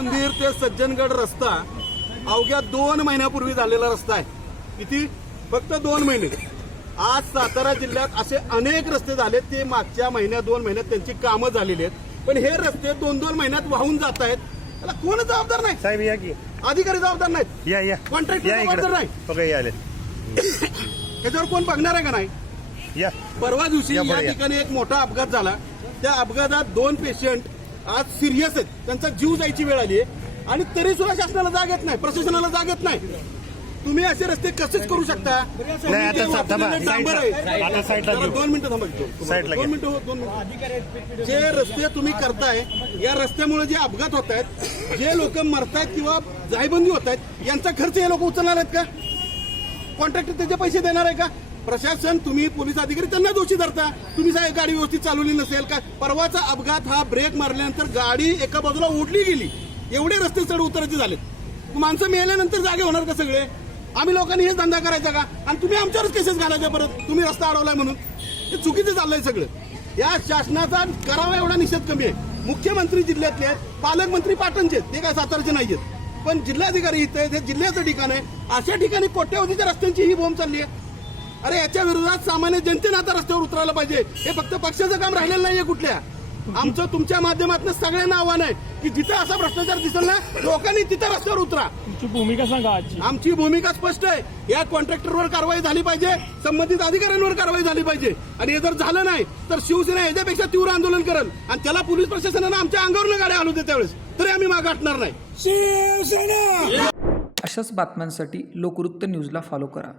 मंदिर ते सज्जनगड रस्ता अवघ्या दोन महिन्यापूर्वी झालेला रस्ता आहे. किती? फक्त दोन महिने. आज सातारा जिल्ह्यात असे अनेक रस्ते झालेत ते मागच्या महिन्यात दोन महिन्यात त्यांची कामं झालेली आहेत. पण हे रस्ते दोन दोन महिन्यात वाहून जात आहेत. त्याला कोण जबाबदार नाही? साहेब या की. अधिकारी जबाबदार नाहीत. या या. जबाबदार नाही. बघा आले त्याच्यावर कोण बघणार आहे का नाही? या. परवा दिवशी या. ठिकाणी एक मोठा अपघात झाला. त्या अपघातात दोन पेशंट आज सिरियस आहेत. त्यांचा जीव जायची वेळ आली आहे. आणि तरी सुद्धा शासनाला जाग येत नाही प्रशासनाला जाग येत नाही. तुम्ही असे रस्ते कसेच करू शकता? तुम्ही आता जे सा- थांबा. वापरलेले डांबर आहे साईडला- आता साईडला जरा घेऊ. दोन मिनिटं थांबा दोन- साईडला दोन घ्या. मिनिटं हो, दोन मिनिटं. जे रस्ते तुम्ही करताय या रस्त्यामुळे जे अपघात होत आहेत जे लोक मरतायत किंवा जायबंदी होत आहेत यांचा खर्च हे लोक उचलणार आहेत का? कॉन्ट्रॅक्टर त्याचे पैसे देणार आहे का? प्रशासन तुम्ही पोलीस अधिकारी त्यांना दोषी धरता. तुम्ही साहेब गाडी व्यवस्थित चालवली नसेल का? परवाचा अपघात हा ब्रेक मारल्यानंतर गाडी एका बाजूला ओढली गेली. एवढे रस्ते चढ उतरायचे झाले माणसं मिळाल्यानंतर जागे होणार का सगळे? आम्ही लोकांनी हेच धंदा करायचा का? आणि तुम्ही आमच्यावरच केसेस घालायचे परत? तुम्ही रस्ता अडवलाय म्हणून. हे चुकीचं चाललंय सगळं. या शासनाचा करावा एवढा निषेध कमी आहे. मुख्यमंत्री जिल्ह्यातले आहेत. पालकमंत्री पाटणचे आहेत. ते काय सातारचे आहेत पण जिल्हाधिकारी इथे हे जिल्ह्याचं ठिकाण आहे. अशा ठिकाणी कोट्यावधीच्या रस्त्यांची ही बोंब चालली आहे. अरे याच्या विरोधात सामान्य जनतेनं आता रस्त्यावर उतरायला पाहिजे. हे फक्त पक्षाचं काम राहिलेलं नाहीये कुठल्या. आमचं तुमच्या माध्यमातून सगळ्यांना आव्हान आहे की जिथं असा भ्रष्टाचार दिसेल ना लोकांनी तिथं रस्त्यावर उतरा. तुमची भूमिका सांगा आजची. आमची भूमिका स्पष्ट आहे. या कॉन्ट्रॅक्टरवर कारवाई झाली पाहिजे संबंधित अधिकाऱ्यांवर कारवाई झाली पाहिजे. आणि हे जर झालं नाही तर शिवसेना याच्यापेक्षा तीव्र आंदोलन करेल. आणि त्याला पोलीस प्रशासनानं आमच्या अंगावर गाड्या हलवू दे त्यावेळेस. तरी आम्ही माग हटणार नाही. अशाच बातम्यांसाठी लोकवृत्त न्यूजला फॉलो करा.